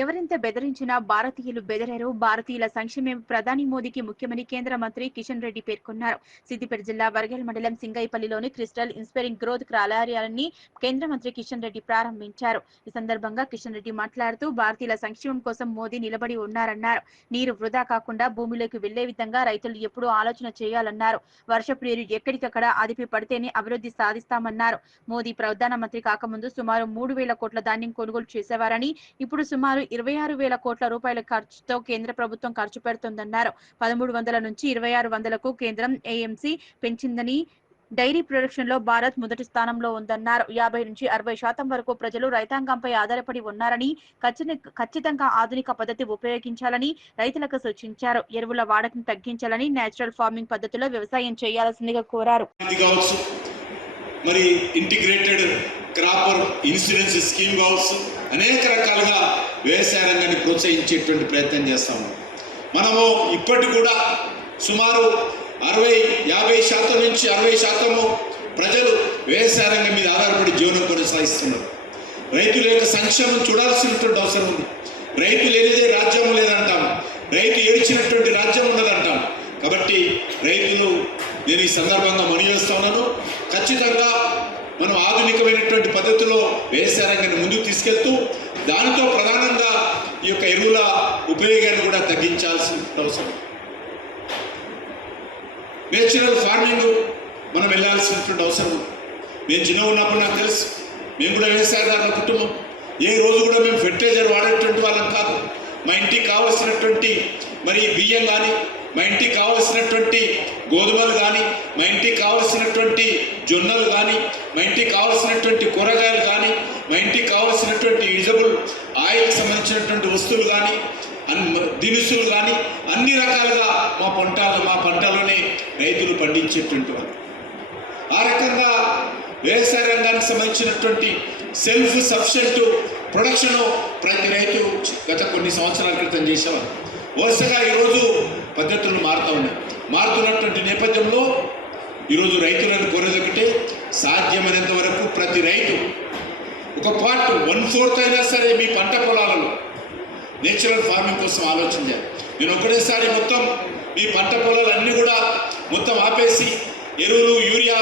ఎవరెంత బెదిరించినా భారతీయులు బెదరరు. భారతీయుల సంక్షేమం ప్రధాని మోదీకి ముఖ్యమని కేంద్ర మంత్రి కిషన్ రెడ్డి పేర్కొన్నారు. సిద్దిపేట జిల్లా వరగల్ మండలం సింగైపల్లిలోని క్రిస్టల్ ఇన్స్పైరింగ్ గ్రోత్ కార్యాలయాన్ని కేంద్ర మంత్రి కిషన్ రెడ్డి ప్రారంభించారు. ఈ సందర్భంగా కిషన్ రెడ్డి మాట్లాడుతూ భారతీయుల సంక్షేమం కోసం మోదీ నిలబడి ఉన్నారన్నారు. నీరు వృధా కాకుండా భూమిలోకి వెళ్లే విధంగా రైతులు ఎప్పుడూ ఆలోచన చేయాలన్నారు. వర్షపు నీరు ఎక్కడికక్కడ అదిపి పడితేనే అభివృద్ధి సాధిస్తామన్నారు. మోదీ ప్రధానమంత్రి కాకముందు సుమారు 3,000 కోట్ల ధాన్యం కొనుగోలు చేసేవారని, ఇప్పుడు సుమారు 26,000 కోట్ల రూపాయల ఖర్చుతో కేంద్ర ప్రభుత్వం ఖర్చు పెడుతుందన్నారు. 1300 నుంచి 2600కు కేంద్రం ఏఎంసీ పెంచిందని, డైరీ ప్రొడక్షన్ లో భారత్ మొదటి స్థానంలో ఉందన్నారు. 50 నుంచి 60% వరకు ప్రజలు రైతాంగంపై ఆధారపడి ఉన్నారని, ఖచ్చితంగా ఆధునిక పద్ధతి ఉపయోగించాలని రైతులకు సూచించారు. ఎరువుల వాడకం తగ్గించాలని, నేచురల్ ఫార్మింగ్ పద్ధతిలో వ్యవసాయం చేయాల్సిందిగా కోరారు. మరి ఇంటిగ్రేటెడ్ క్రాపర్ ఇన్సూరెన్స్ స్కీమ్ కావచ్చు, అనేక రకాలుగా వ్యవసాయ రంగాన్ని ప్రోత్సహించేటువంటి ప్రయత్నం చేస్తాము. మనము ఇప్పటి కూడా సుమారు 50% నుంచి 60% ప్రజలు వ్యవసాయ రంగం మీద ఆధారపడి జీవనం కొనసాగిస్తున్నారు. రైతుల యొక్క సంక్షేమం చూడాల్సినటువంటి అవసరం ఉంది. రైతు లేనిదే రాజ్యం లేదంటాం, రైతు ఏడ్చినటువంటి రాజ్యం ఉండదంటాం. కాబట్టి రైతులు నేను ఈ సందర్భంగా మనవిస్తూ ఉన్నాను. ఖచ్చితంగా మనం ఆధునికమైనటువంటి పద్ధతిలో వ్యవసాయ రంగాన్ని ముందుకు తీసుకెళ్తూ దానితో ప్రధానంగా ఈ యొక్క ఎరువుల ఉపయోగాన్ని కూడా తగ్గించాల్సిన అవసరం. నేచురల్ ఫార్మింగ్ మనం వెళ్ళాల్సినటువంటి అవసరం. మేము చిన్న ఉన్నప్పుడు నాకు తెలుసు, మేము కూడా వ్యవసాయదారుల కుటుంబం. ఏ రోజు కూడా మేము ఫెర్టిలైజర్ వాడేటువంటి వాళ్ళం కాదు. మా ఇంటికి కావలసినటువంటి మరి బియ్యం కానీ, మా ఇంటికి కావలసినటువంటి గోధుమలు కానీ, మా ఇంటికి కావలసినటువంటి జొన్నలు కానీ, మా ఇంటికి కావలసినటువంటి కూరగాయలు కానీ, మా ఇంటికి కావలసినటువంటి యూజబుల్ ఆయిల్కి సంబంధించినటువంటి వస్తువులు కానీ, దినుసులు కానీ అన్ని రకాలుగా మా పంటలోనే రైతులు పండించేటువంటి వాళ్ళు. ఆ రకంగా వ్యవసాయ రంగానికి సంబంధించినటువంటి సెల్ఫ్ సఫిషియెంట్ ప్రొడక్షన్ ప్రతి రైతు గత కొన్ని సంవత్సరాల క్రితం చేసేవారు. వరుసగా ఈరోజు పద్ధతులు మారుతున్నటువంటి నేపథ్యంలో ఈరోజు రైతులను కోరేదొకటే, సాధ్యమైనంత వరకు ప్రతి రైతు ఒక పార్ట్ 1/4 అయినా సరే మీ పంట పొలాలలో నేచురల్ ఫార్మింగ్ కోసం ఆలోచించాలి. నేను ఒకటేసారి మొత్తం మీ పంట పొలాలన్నీ కూడా మొత్తం ఆపేసి ఎరువులు, యూరియా,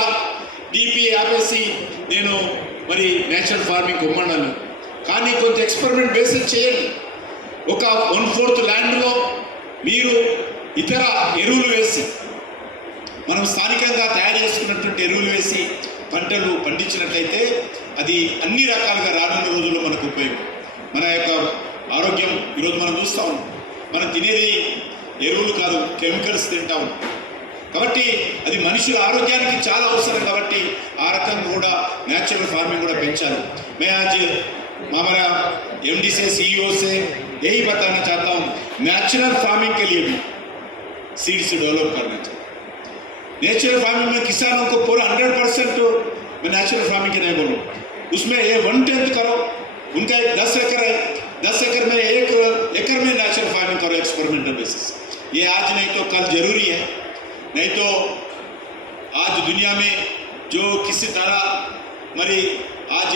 డిపి ఆపేసి నేను మరి నేచురల్ ఫార్మింగ్ కొమ్మన్నాను. కానీ కొంత ఎక్స్పెరిమెంట్ బేసిస్ చేయండి. ఒక 1/4 ల్యాండ్లో మీరు ఇతర ఎరువులు వేసి, మనం స్థానికంగా తయారు చేసుకున్నటువంటి ఎరువులు వేసి పంటలు పండించినట్లయితే అది అన్ని రకాలుగా రానున్న రోజుల్లో మనకు ఉపయోగం. మన యొక్క ఆరోగ్యం ఈరోజు మనం చూస్తూ ఉన్నాం. మనం తినేది ఎరువులు కాదు, కెమికల్స్ తింటా ఉన్నాం. కాబట్టి అది మనుషుల ఆరోగ్యానికి చాలా అవసరం. కాబట్టి ఆ రకంగా కూడా నేచురల్ फार्मिंग కూడా పెంచాలి. मैं आज हमारा एमडी से सीईओ से यही बताना चाहता हूँ, नेचुरल फार्मिंग के लिए भी सीड्स डेवलप करना चाहिए. नेचुरल फार्मिंग में किसानों को पूरा 100% मैं नेचुरल फार्मिंग की नहीं बोलूँ, उसमें ये 1/10 करो. उनका एक 10 एकड़ है, 10 एकड़ में 1 एकड़ में नेचुरल फार्मिंग करो एक्सपेरिमेंटल बेसिस. ये आज नहीं तो कल जरूरी है. नहीं तो आज दुनिया में जो किसी तरह मरी आज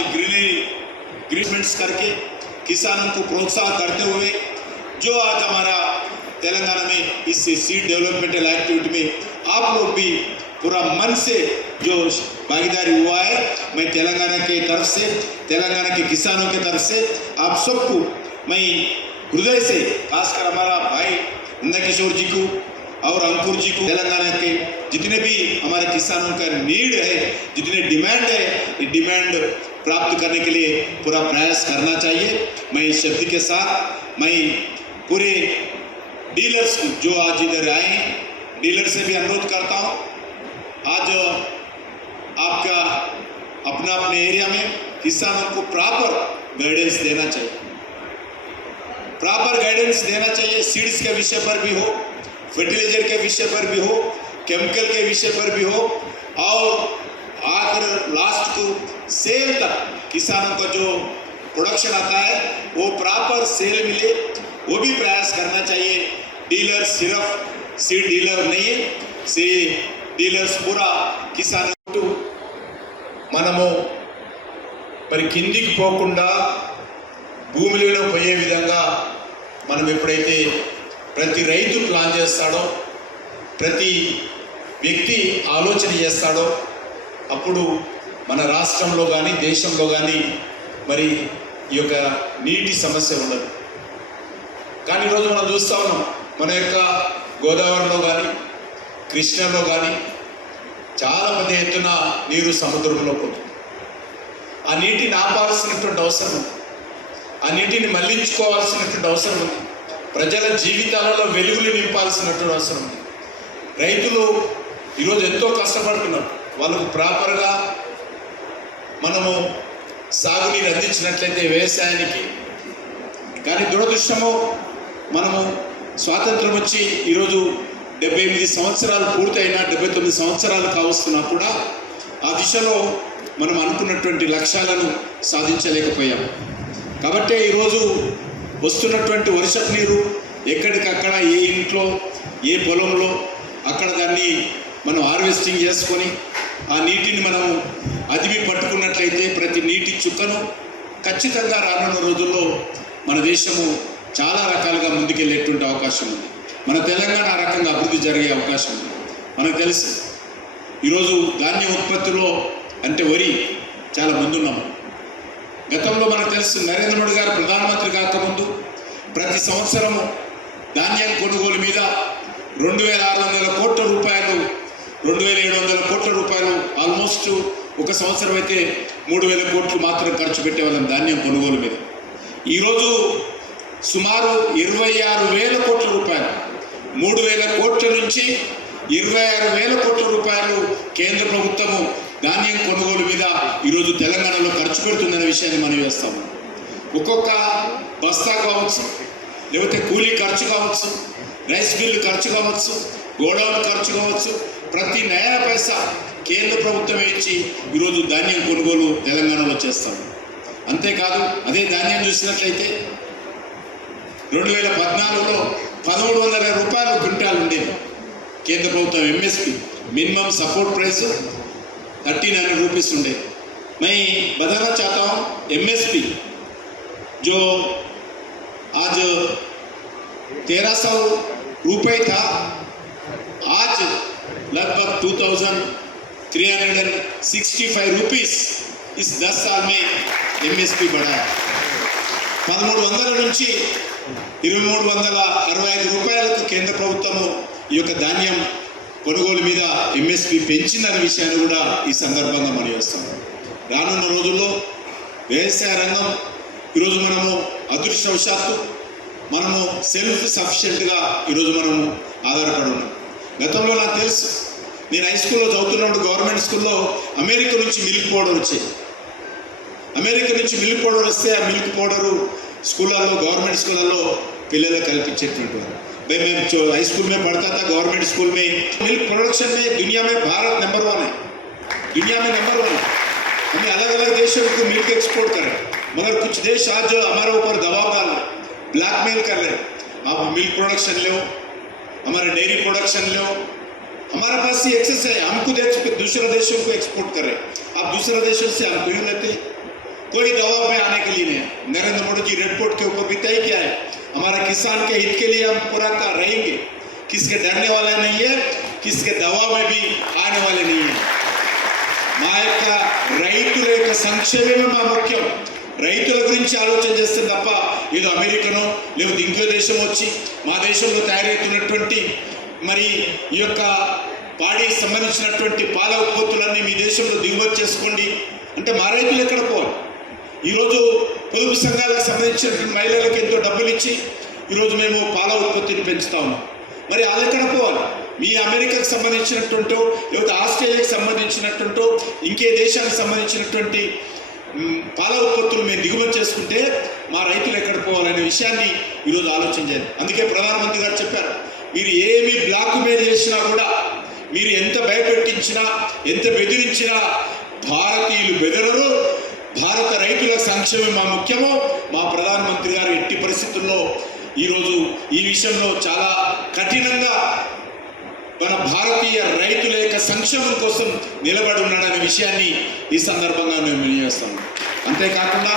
ग्रीनमेंट्स करके किसानों को प्रोत्साहन करते हुए जो आज हमारा तेलंगाना में इस सीड डेवलपमेंटल एक्टिविटी में आप लोग भी पूरा मन से जो भागीदारी हुआ है, मैं तेलंगाना के तरफ से, तेलंगाना के किसानों के तरफ से आप सबको मैं हृदय से, खासकर हमारा भाई नंदकिशोर जी को और अंकुर जी को, तेलंगाना के जितने भी हमारे किसानों का नीड है, जितने डिमांड है, ये डिमांड प्राप्त करने के लिए पूरा प्रयास करना चाहिए. मैं इस शब्द के साथ मैं पूरे डीलर्स को जो आज इधर आए हैं, डीलर से भी अनुरोध करता हूँ, आज आपका अपना अपने एरिया में किसानों को प्रॉपर गाइडेंस देना चाहिए. प्रॉपर गाइडेंस देना चाहिए. सीड्स के विषय पर भी हो, फर्टिलाइजर के विषय पर भी हो, केमिकल के विषय पर भी हो, और आखिर लास्ट को सेल तक किसानों का जो प्रोडक्शन आता है वो प्रॉपर सेल मिले, वो भी प्रयास करना चाहिए. डीलर सिर्फ सीड डीलर नहीं है, सीड डीलर्स पूरा किसान మనము మరి కిందికి పోకుండా భూమిలో పోయే విధంగా మనం ఎప్పుడైతే ప్రతి రైతు ప్లాన్ చేస్తాడో, ప్రతి వ్యక్తి ఆలోచన చేస్తాడో, అప్పుడు మన రాష్ట్రంలో కానీ దేశంలో కానీ మరి ఈ యొక్క నీటి సమస్య ఉండదు. కానీ ఈరోజు మనం చూస్తూ ఉన్నాం, మన యొక్క గోదావరిలో కానీ కృష్ణలో కానీ చాలా పెద్ద ఎత్తున నీరు సముద్రంలో పోతుంది. ఆ నీటిని ఆపాల్సినటువంటి అవసరం ఉంది, ఆ నీటిని మళ్లించుకోవాల్సినటువంటి అవసరం ఉంది, ప్రజల జీవితాలలో వెలుగులు నింపాల్సినటువంటి అవసరం ఉంది. రైతులు ఈరోజు ఎంతో కష్టపడుతున్నారు, వాళ్ళకు ప్రాపర్గా మనము సాగునీరు అందించినట్లయితే వ్యవసాయానికి. కానీ దురదృష్టము, మనము స్వాతంత్రం వచ్చి ఈరోజు 78 సంవత్సరాలు పూర్తయినా 79 సంవత్సరాలు కావస్తున్నా కూడా ఆ దిశలో మనం అనుకున్నటువంటి లక్ష్యాలను సాధించలేకపోయాం. కాబట్టే ఈరోజు వస్తున్నటువంటి వర్షపు నీరు ఎక్కడికక్కడ ఏ ఇంట్లో ఏ పొలంలో అక్కడ దాన్ని మనం హార్వెస్టింగ్ చేసుకొని ఆ నీటిని మనం అదిమి పట్టుకున్నట్లయితే ప్రతి నీటి చుక్కను ఖచ్చితంగా రానున్న రోజుల్లో మన దేశము చాలా రకాలుగా ముందుకెళ్ళేటువంటి అవకాశం ఉంది. మన తెలంగాణ ఆ రకంగా అభివృద్ధి జరిగే అవకాశం ఉంది. మనకు తెలుసు ఈరోజు ధాన్యం ఉత్పత్తిలో అంటే వరి చాలా ముందున్నాము. గతంలో మనకు తెలుసు నరేంద్ర మోడీ గారు ప్రధానమంత్రి కాకముందు ప్రతి సంవత్సరము ధాన్యం కొనుగోలు మీద 2,600 కోట్ల రూపాయలు, 2,700 కోట్ల రూపాయలు, ఆల్మోస్ట్ ఒక సంవత్సరం అయితే 3,000 కోట్లు మాత్రం ఖర్చు పెట్టేవాళ్ళం ధాన్యం కొనుగోలు మీద. ఈరోజు సుమారు 26,000 కోట్ల రూపాయలు, 3,000 కోట్ల నుంచి 26,000 కోట్ల రూపాయలు కేంద్ర ప్రభుత్వము ధాన్యం కొనుగోలు మీద ఈరోజు తెలంగాణలో ఖర్చు పెడుతుందనే విషయాన్ని మనం వేస్తాము. ఒక్కొక్క బస్తా కావచ్చు, లేకపోతే కూలీ ఖర్చు కావచ్చు, రైస్ మిల్లు ఖర్చు కావచ్చు, గోడౌన్ ఖర్చు కావచ్చు, ప్రతి నయా పైసా కేంద్ర ప్రభుత్వమే ఇచ్చి ఈరోజు ధాన్యం కొనుగోలు తెలంగాణలో చేస్తాం. అంతేకాదు అదే ధాన్యం చూసినట్లయితే 2014లో 1,300 రూపాయలు క్వింటాల్ ఉండేది కేంద్ర ప్రభుత్వం ఎంఎస్పి, మినిమम सपोर्ट प्राइस 1,300 रुपीस ఉండే. मैं बताना चाहता हूँ एमएसपी जो आज 1,300 रुपये था, आज लगभग 2,365 रुपीस इस 10 साल में एमएसपी बढ़ा है. 1,300 నుంచి 2,365 రూపాయలకు కేంద్ర ప్రభుత్వము ఈ యొక్క ధాన్యం కొనుగోలు మీద ఎంఎస్పి పెంచిందనే విషయాన్ని కూడా ఈ సందర్భంగా మనం చేస్తాం. రానున్న రోజుల్లో వ్యవసాయ రంగం ఈరోజు మనము అదృష్టవశాత్తు మనము సెల్ఫ్ సఫిషియెంట్గా ఈరోజు మనము ఆధారపడి ఉన్నాం. గతంలో నాకు తెలుసు, నేను హై స్కూల్లో చదువుతున్నప్పుడు గవర్నమెంట్ స్కూల్లో అమెరికా నుంచి మిల్క్ పౌడర్ వచ్చేది. అమెరికా నుంచి మిల్క్ పౌడర్ వస్తే ఆ మిల్క్ పౌడరు స్కూళ్ళల్లో, గవర్నమెంట్ స్కూళ్ళల్లో పిల్లలకు కల్పించేటువంటి వారు. भाई मैं जो हाई स्कूल में पढ़ता था, गवर्नमेंट स्कूल में मिल्क प्रोडक्शन में दुनिया में भारत नंबर 1 है, दुनिया में नंबर 1 है. हमें अलग अलग देशों को मिल्क एक्सपोर्ट करें, मगर कुछ देश आज जो हमारे ऊपर दबाव डाल रहे, ब्लैकमेल कर रहे, आप मिल्क प्रोडक्शन लो, हमारे डेयरी प्रोडक्शन लो, हमारे पास ये एक्सेस है, हमको दूसरे देशों को एक्सपोर्ट कर रहे. आप दूसरे देशों से हम क्यों लेते? कोई दबाव में आने के लिए नहीं है. नरेंद्र मोदी जी रेड पोर्ट के ऊपर भी तय किया है, हमारा किसान के हित के लिए हम पूरा कर रहेंगे, किसके डरने वाला नहीं है, किसके दबाव में भी आने वाले नहीं है. మా యొక్క రైతుల యొక్క సంక్షేమమే మా ముఖ్యం. రైతుల గురించి ఆలోచన చేస్తే తప్ప ఏదో అమెరికనో లేకపోతే ఇంకో దేశం వచ్చి మా దేశంలో తయారవుతున్నటువంటి మరి ఈ యొక్క పాడికి సంబంధించినటువంటి పాల ఉత్పత్తులన్నీ మీ దేశంలో దిగుమతి చేసుకోండి అంటే మా రైతులు ఎక్కడ పోవాలి? ఈరోజు పొదుపు సంఘాలకు సంబంధించినటువంటి మహిళలకు ఎంతో డబ్బులు ఇచ్చి ఈరోజు మేము పాల ఉత్పత్తిని పెంచుతా ఉన్నాం. మరి వాళ్ళు ఎక్కడ పోవాలి? మీ అమెరికాకు సంబంధించినట్టుంటో లేకపోతే ఆస్ట్రేలియాకి సంబంధించినట్టుంటో ఇంకే దేశానికి సంబంధించినటువంటి పాల ఉత్పత్తులు మేము దిగుమతి చేసుకుంటే మా రైతులు ఎక్కడ పోవాలనే విషయాన్ని ఈరోజు ఆలోచించాలి. అందుకే ప్రధానమంత్రి గారు చెప్పారు, మీరు ఏమి బ్లాక్ మెయిల్ చేసినా కూడా, మీరు ఎంత భయపెట్టించినా ఎంత బెదిరించినా భారతీయులు బెదరరు. భారత రైతుల సంక్షేమం మా ముఖ్యమో. మా ప్రధానమంత్రి గారు ఎట్టి పరిస్థితుల్లో ఈరోజు ఈ విషయంలో చాలా కఠినంగా మన భారతీయ రైతుల యొక్క సంక్షేమం కోసం నిలబడి ఉన్నాడనే విషయాన్ని ఈ సందర్భంగా నేను తెలియజేస్తాను. అంతేకాకుండా